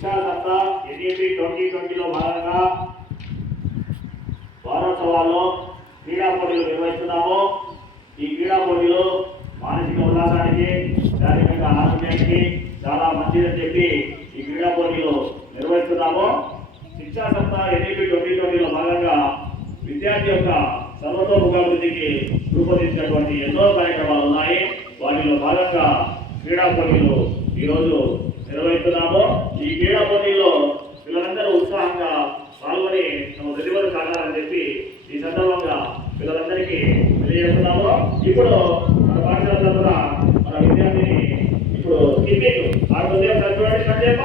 శిక్షా సత్తా ఎన్ఈపి 2020లో భాగంగా వారోత్సవాల్లో క్రీడా పోటీలు నిర్వహిస్తున్నాము. ఈ క్రీడా పోటీలు మానసిక ఉల్లాసానికి, శారీరక ఆరోగ్యానికి చాలా మంచిదని చెప్పి ఈ క్రీడా పోటీలు నిర్వహిస్తున్నాము. శిక్షా సత్తా ఎన్ఈపి 2020లో భాగంగా విద్యార్థి యొక్క సర్వతోముఖాభివృద్ధికి రూపొందించినటువంటి ఎన్నో కార్యక్రమాలు ఉన్నాయి. వాటిలో భాగంగా క్రీడా పోటీలు ఈరోజు నిర్వహిస్తున్నాము. ఈ క్రీడా పోటీల్లో పిల్లలందరూ ఉత్సాహంగా పాల్గొని తమ ప్రతిభను కావాలని చెప్పి ఈ సందర్భంగా పిల్లలందరికీ తెలియజేస్తున్నాము. ఇప్పుడు మన పాఠశాల తరఫున మన విద్యార్థిని ఇప్పుడు స్కిప్పింగ్ ఆడుతుంది. చూడండి సంజయ్.